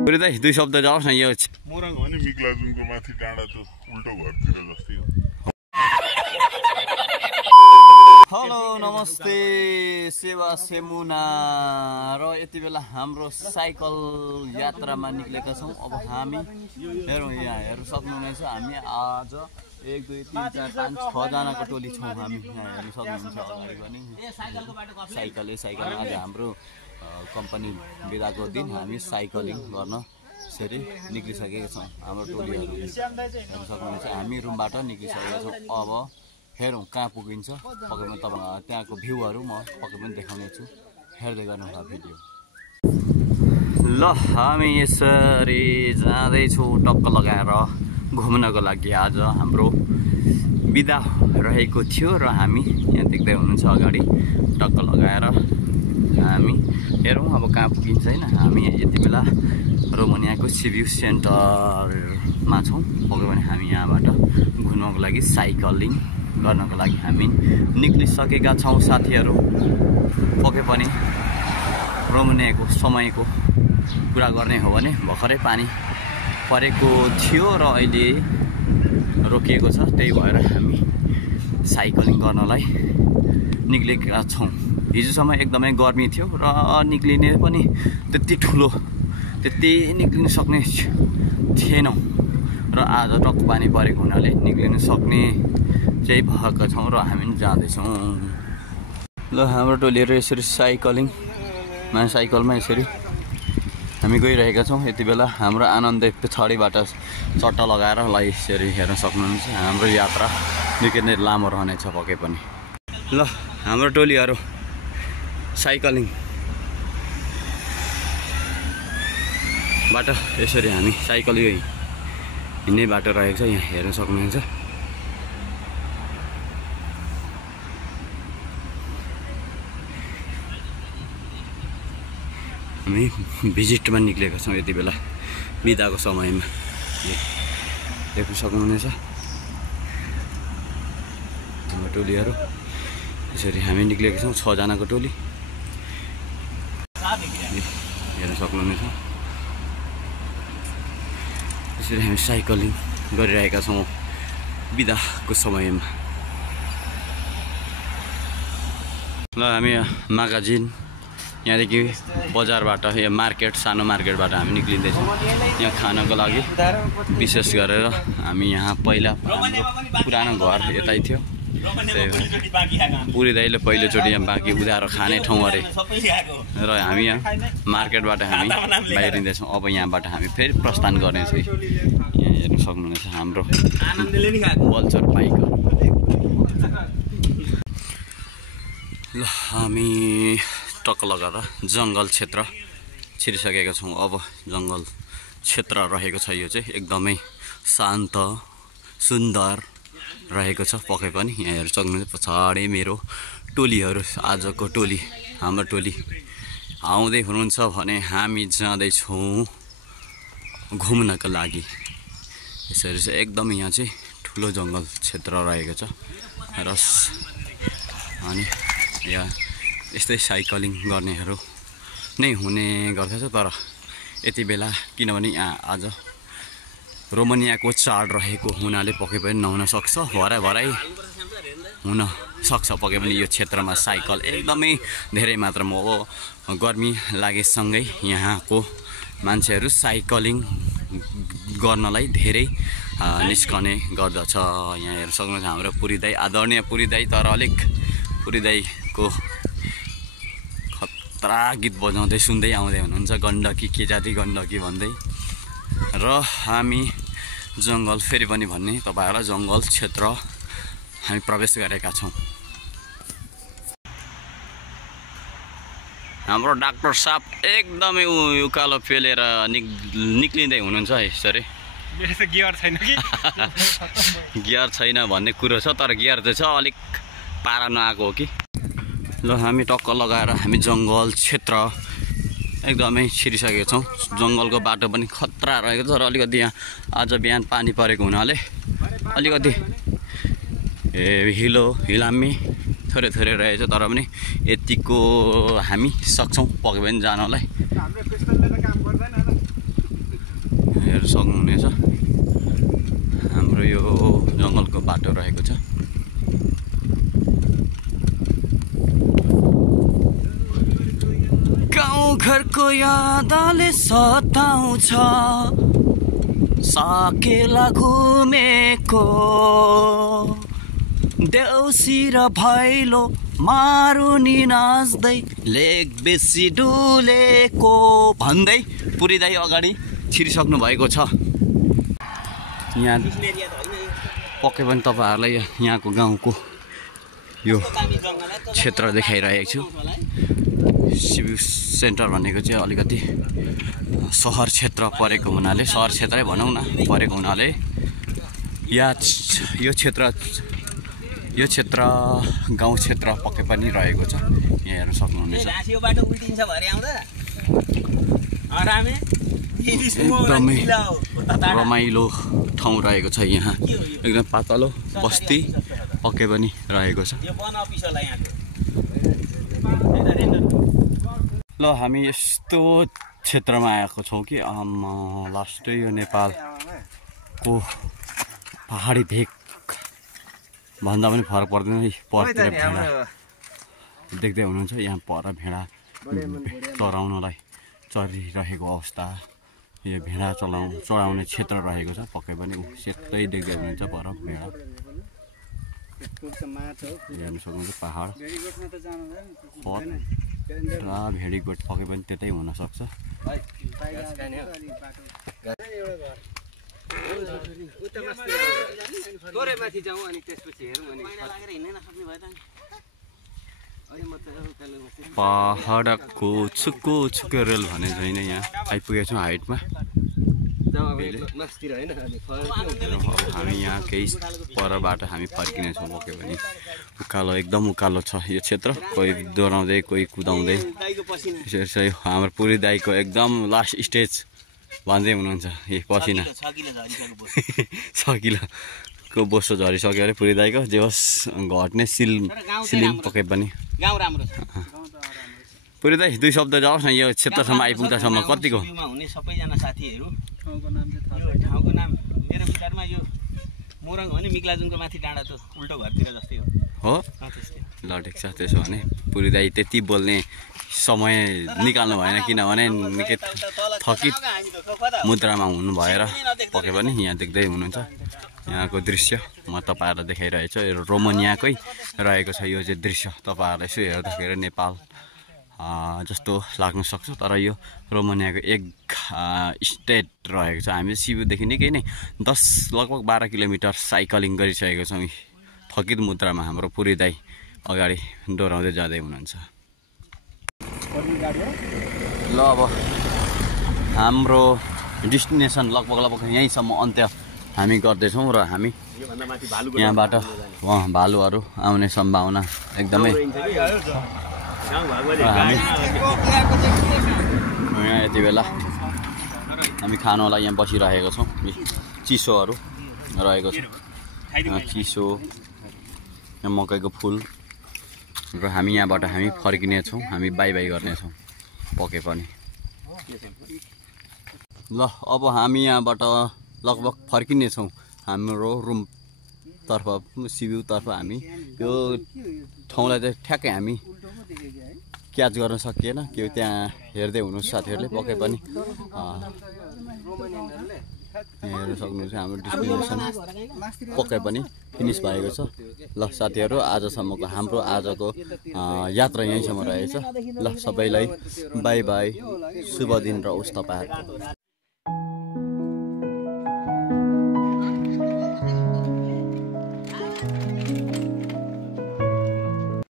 पुरै दाइ दुई शब्द जाओस् न यो मोरङ भने मिक्लाजुङको माथि डाँडा त उल्टो घरतिर जस्तै हो। हेलो नमस्ते सेवा सेमुना र यति बेला हाम्रो साइकल यात्रामा निक्लेका छौँ। अब हामी हेरौँ यहाँ हेर्नु सक्नुहुनेछ हामी आज 1 2 3 4 5 6 जनाको टोली छौँ। हामी यहाँ हेर्नु सक्नुहुन्छ अगाडि पनि साइकल आज हाम्रो कम्पनी बिदाको दिन हामी साइकलिङ गर्न यसरी निक्लिसकेका छौँ। हाम्रो टोलीहरू हेर्नु सक्नुहुन्छ हामी रुमबाट निक्लिसकेका छौँ। अब हेरौँ कहाँ पुगिन्छ पक्कै पनि तपाईँ त्यहाँको भ्यूहरू म पक्कै पनि देखाउने छु, हेर्दै गर्नु होला भिडियो। ल हामी यसरी जाँदैछौँ टक्क लगाएर घुम्नको लागि। आज हाम्रो बिदा रहेको थियो र हामी यहाँ देख्दै हुनुहुन्छ अगाडि टक्क लगाएर हामी हेरौँ अब कहाँ पुगिन्छ होइन। हामी यति बेला रोमानियाको सिभिक सेन्टरमा छौँ। पक्कै पनि हामी यहाँबाट घुम्नको लागि साइकलिङ गर्नको लागि हामी निक्लिसकेका छौँ साथीहरू। पक्कै पनि रोमानियाको समयको कुरा गर्ने हो भने भर्खरै पानी परेको थियो र अहिले रोकिएको छ, त्यही भएर हामी साइकलिङ गर्नलाई निक्लेका छौँ। हिजोसम्म एकदमै गर्मी थियो र निक्लिने पनि त्यति निक्लिन सक्ने थिएनौँ र आज टक्क पानी परेको हुनाले निक्लिन सक्ने चाहिँ भएका छौँ र हामी जाँदैछौँ। ल हाम्रो टोलीहरू यसरी साइकलमा यसरी हामी गइरहेका छौँ। यति बेला हाम्रो आनन्द पछाडिबाट चट्टा लगाएर ल यसरी हेर्न सक्नुहुन्छ। हाम्रो यात्रा निकै नै लामो रहनेछ पक्कै पनि। ल हाम्रो टोलीहरू साइकलिङ बाटो यसरी हामी साइकलिङ हिँड्ने बाटो रहेको छ, यहाँ हेर्न सक्नुहुन्छ। हामी भिजिटमा निक्लेका छौँ यति बेला बिदाको समयमा, देख्न सक्नुहुनेछ हाम्रो टोलीहरू यसरी हामी निक्लेका छौँ। 6 जनाको टोली हेर्न सक्नुहुनेछ। यसरी हामी साइकलिङ गरिरहेका छौँ बिदाको समयमा। ल हामी म्यागाजिन यहाँदेखि बजारबाट या मार्केट सानो मार्केटबाट हामी निक्लिँदैछौँ यहाँ खानको लागि। विशेष गरेर हामी यहाँ पहिला पुरानो घर यतै थियो, पुरी दाइले पहिलोचोटि यहाँ बाँकी उधारो खाने ठाउँ अरे र हामी यहाँ मार्केटबाट हामी बाहिरिँदैछौँ। अब यहाँबाट हामी फेरि प्रस्थान गर्नेछौँ। यहाँ हेर्न सक्नुहुनेछ हाम्रो पल्सर बाइकहरू। ल हामी टक्क लगाएर जङ्गल क्षेत्र छिरिसकेका छौँ। अब जङ्गल क्षेत्र रहेको छ, यो चाहिँ एकदमै शान्त सुन्दर रहेको छ पक्कै पनि। यहाँ हेर्न सक्नुहुन्छ पछाडि मेरो टोलीहरू, आजको टोली हाम्रो टोली आउँदै हुनुहुन्छ भने हामी जाँदैछौँ घुम्नको लागि। यसरी चाहिँ एकदमै यहाँ चाहिँ ठुलो जङ्गल क्षेत्र रहेको छ र अनि यहाँ यस्तै साइकलिङ गर्नेहरू नै हुने गर्दछ। तर यति बेला किनभने यहाँ आज रोमानियाको चाड रहेको हुनाले पक्कै पनि नहुन सक्छ, भरै हुन सक्छ पक्कै पनि। यो क्षेत्रमा साइकल एकदमै धेरै मात्रामा हो। गर्मी लागेसँगै यहाँको मान्छेहरू साइकलिङ गर्नलाई धेरै निस्कने गर्दछ। यहाँ हेर्न सक्नुहुन्छ हाम्रो पुरी दाइ, आदरणीय पुरी दाइ, तर अलिक पुरी दाइको खतरा गीत बजाउँदै सुन्दै आउँदै हुनुहुन्छ, गण्डकी के जाति गण्डकी भन्दै। र हामी जङ्गल फेरि पनि भन्ने तपाईँहरूलाई जङ्गल क्षेत्र हामी प्रवेश गरेका छौँ। हाम्रो डाक्टर साहब एकदमै उकालो पेलेर निक्लिँदै हुनुहुन्छ यसरी। गियर छैन कि गियर छैन भन्ने कुरो छ, तर गियर चाहिँ छ, अलिक पारा नआएको हो कि। ल हामी टक्क लगाएर हामी जङ्गल क्षेत्र एकदमै छिरिसकेका छौँ। जङ्गलको बाटो पनि खतरा रहेको छ र अलिकति यहाँ आज बिहान पानी परेको हुनाले अलिकति हिलामी थोरै रहेछ, तर पनि यतिको हामी सक्छौँ पक्कै पनि जानलाई। हेर्न सक्नुहुनेछ हाम्रो यो जङ्गलको बाटो रहेको छ। गाउँ घरको यादले सताउँछ साकेला घुमेको देउसी र भैलो मारुनी नाच्दै लेक बेसी डुलेको भन्दै पुरी दाइ अगाडि छिरिसक्नु भएको छ। यहाँ पक्कै पनि तपाईँहरूलाई यहाँको गाउँको यो क्षेत्र देखाइरहेको छु। सिभिक सेन्टर भनेको चाहिँ अलिकति सहर क्षेत्र परेको हुनाले, सहर क्षेत्रै भनौँ न परेको हुनाले यो क्षेत्र गाउँ क्षेत्र पक्कै पनि रहेको छ। यहाँ हेर्न सक्नुहुनेछ एकदमै रमाइलो ठाउँ रहेको छ। यहाँ एकदम पातलो बस्ती पक्कै पनि रहेको छ। ल हामी यस्तो क्षेत्रमा आएको छौँ कि लास्टै यो नेपालको पहाडी भेग भन्दा पनि फरक पर्दैन। परतिर भेडा देख्दै हुनुहुन्छ, यहाँ पर भेडा चराउनलाई चरिरहेको अवस्था, यो भेडा चराउने क्षेत्र रहेको छ। पक्कै पनि सेतै देख्दै हुनुहुन्छ पर भेडा हेर्न सक्नुहुन्छ। पहाड र भेडीगोठ पक्कै पनि त्यतै हुनसक्छ। पहाडको छुक्को छुक्को रेल भने छैन यहाँ आइपुगेको छौँ हाइटमा। हामी यहाँ केही परबाट हामी फर्किनेछौँ। पक्कै पनि उकालो एकदम उकालो छ यो क्षेत्र। कोही दोहोऱ्याउँदै कोही कुदाउँदै यसरी हाम्रो पुरी दाइको एकदम लास्ट स्टेज भन्दै हुनुहुन्छ। ए पसिना 6 किलोको बोसो झरिसक्यो अरे पुरी दाइको। जे होस् घट्ने सिलिम पक्कै पनि गाउँ राम्रो छ। पुरी दाइ 2 शब्द जाओस् न यो क्षेत्रसम्म आइपुग्दासम्म कतिको हुने सबैजना साथीहरू ठाउँको नाम मेरो विचारमा यो मोरङ हो नि मिक्लाजुङको माथि डाँडा त उल्टो घरतिर जस्तै हो। ल ठिक छ, त्यसो भने पुरी दाइ त्यति बोल्ने समय निकाल्नु भएन किनभने निकै थकित मुद्रामा हुनु भएर पक्कै पनि यहाँ देख्दै हुनुहुन्छ यहाँको दृश्य म तपाईँहरूलाई देखाइरहेको छु। यो रोमानियाकै रहेको छ यो चाहिँ दृश्य। तपाईँहरूलाई यसो हेर्दाखेरि नेपाल जस्तो लाग्न सक्छ, तर यो रोमानियाको एक स्टेट रहेको छ। हामी सिबुदेखि निकै नै लगभग 12 किलोमिटर साइकलिङ गरिसकेको छौँ। थकित मुद्रामा हाम्रो पुरी दाइ अगाडि दोहोऱ्याउँदै जाँदै हुनुहुन्छ। ल अब हाम्रो डेस्टिनेसन लगभग यहीँसम्म अन्त्य हामी गर्दैछौँ र हामी यहाँबाट भालुहरू आउने सम्भावना एकदमै हामी यहाँ यति बेला हामी खानलाई यहाँ बसिरहेको छौँ। चिसोहरू रहेको छ, चिसो मकैको फुल र हामी यहाँबाट हामी फर्किनेछौँ। हामी बाई गर्नेछौँ पक्कै पनि। ल अब हामी यहाँबाट लगभग फर्किनेछौँ हाम्रो रुमतर्फ, सिबिउतर्फ। हामी यो ठाउँलाई चाहिँ ठ्याक्कै हामी क्याच गर्न सकिएन कि त्यहाँ हेर्दै हुनु साथीहरूले पक्कै पनि हेर्न सक्नुहुन्छ। हाम्रो डेस्टिनेसन पक्कै पनि फिनिस भएको छ। ल साथीहरू आजसम्मको हाम्रो आजको यात्रा यहीँसम्म रहेछ। ल सबैलाई बाई, शुभ दिन रहोस् तपाईँहरूको।